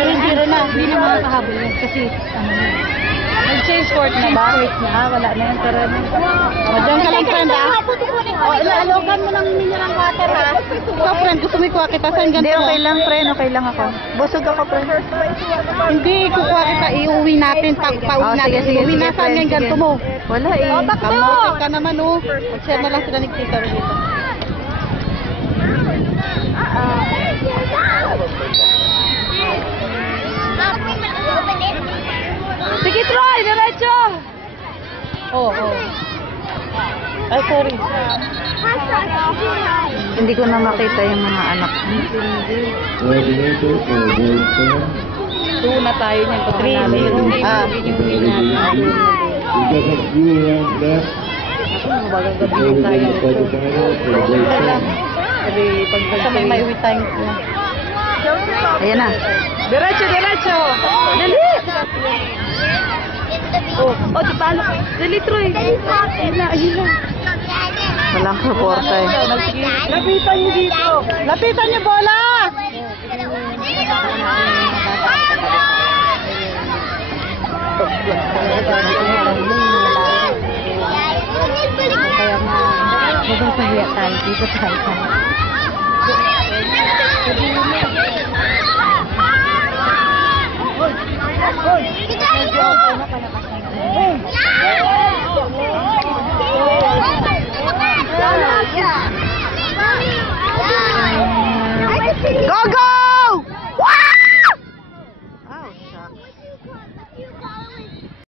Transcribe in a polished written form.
Pero hindi rin na. Hindi na makakahabol yan. Kasi, ano yun. Nag-change court na ba? Wala na yung tara na. Diyan ka lang, friend, ha? Ilaalokan mo ng mineral water, ha? Ikaw, friend, gusto mo ikuha kita saan ganito? Hindi, okay lang, friend. Okay lang ako. Busog ako, friend. Hindi, kukuha kita, iuwi natin. Pauwi natin. Sige, Uwi na saan yung ganito mo? Wala eh. Kamotik ka naman, oh. Mag-share na lang sila ni Tita dito. Sige, Troy! Diretso! Oh. Ay, sorry. Hindi ko na makita yung mga anak. Two na tayo niyan. Three. Ah. Bagang gabi tayo. Sabi, pag may uwi time na. Ayan na. Diretso! Dali! Oh, di paano? Dali, Troy! Ayun na. Walang suporta eh. Lapitan niyo dito! Lapitan niyo bola! Kaya magpapahiya tayo dito sa haitan. Hoy!